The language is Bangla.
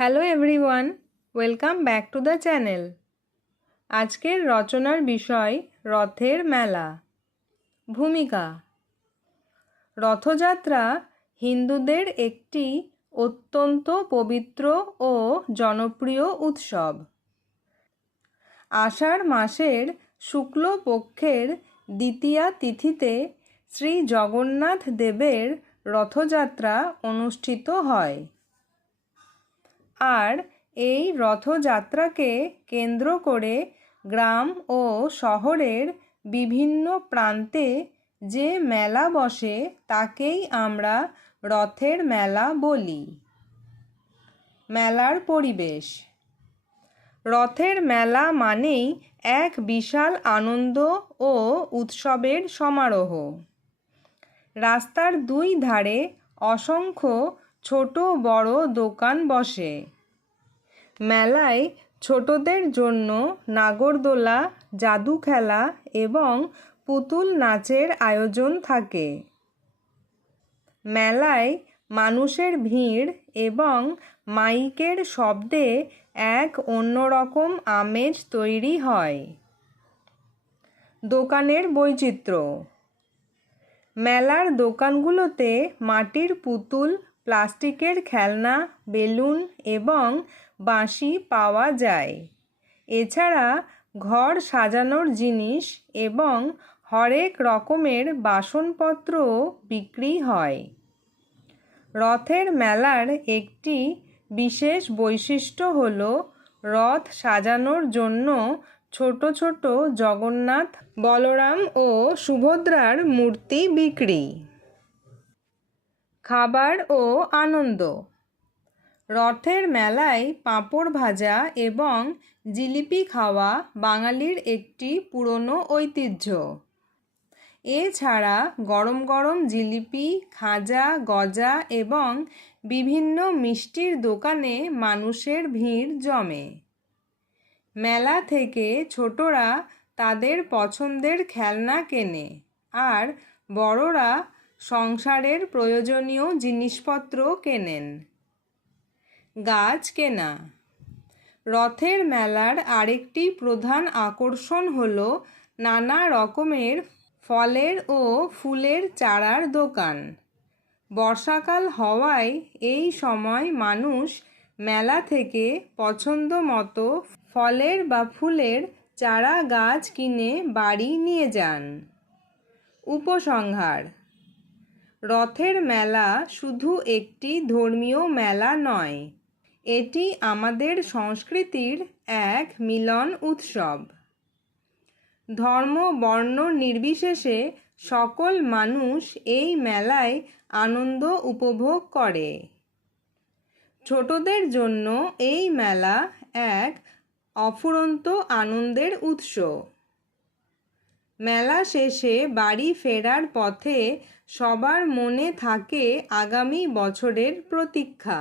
Hello everyone, welcome back to the channel. আজকের রচনার বিষয় রথের মেলা। ভূমিকা: রথযাত্রা হিন্দুদের একটি অত্যন্ত পবিত্র ও জনপ্রিয় উৎসব। আষাঢ় মাসের শুক্লপক্ষের দ্বিতীয়া তিথিতে শ্রী জগন্নাথ দেবের রথযাত্রা অনুষ্ঠিত হয়। আর এই রথযাত্রাকে কেন্দ্র করে গ্রাম ও শহরের বিভিন্ন প্রান্তে যে মেলা বসে তাকেই আমরা রথের মেলা বলি। মেলার পরিবেশ: রথের মেলা মানেই এক বিশাল আনন্দ ও উৎসবের সমারোহ। রাস্তার দুই ধারে অসংখ্য ছোট বড় দোকান বসে। মেলায় ছোটদের জন্য নাগরদোলা, জাদু খেলা এবং পুতুল নাচের আয়োজন থাকে। মেলায় মানুষের ভিড় এবং মাইকের শব্দে এক অন্যরকম আমেজ তৈরি হয়। দোকানের বৈচিত্র্য: মেলার দোকানগুলোতে মাটির পুতুল, প্লাস্টিকের খেলনা, বেলুন এবং বাঁশি পাওয়া যায়। এছাড়া ঘর সাজানোর জিনিস এবং হরেক রকমের বাসনপত্রও বিক্রি হয়। রথের মেলার একটি বিশেষ বৈশিষ্ট্য হল রথ সাজানোর জন্য ছোট ছোট জগন্নাথ, বলরাম ও সুভদ্রার মূর্তি বিক্রি। খাবার ও আনন্দ: রথের মেলায় পাঁপড় ভাজা এবং জিলিপি খাওয়া বাঙালির একটি পুরনো ঐতিহ্য। এছাড়া গরম গরম জিলিপি, খাজা, গজা এবং বিভিন্ন মিষ্টির দোকানে মানুষের ভিড় জমে। মেলা থেকে ছোটরা তাদের পছন্দের খেলনা কেনে আর বড়রা সংসারের প্রয়োজনীয় জিনিসপত্র কেনেন। গাছ কেনা: রথের মেলার আরেকটি প্রধান আকর্ষণ হল নানা রকমের ফলের ও ফুলের চারার দোকান। বর্ষাকাল হওয়ায় এই সময় মানুষ মেলা থেকে পছন্দ মতো ফলের বা ফুলের চারা গাছ কিনে বাড়ি নিয়ে যান। উপসংহার: রথের মেলা শুধু একটি ধর্মীয় মেলা নয়, এটি আমাদের সংস্কৃতির এক মিলন উৎসব। ধর্ম বর্ণ নির্বিশেষে সকল মানুষ এই মেলায় আনন্দ উপভোগ করে। ছোটদের জন্য এই মেলা এক অফুরন্ত আনন্দের উৎস। মেলা শেষে বাড়ি ফেরার পথে সবার মনে থাকে আগামী বছরের প্রতীক্ষা।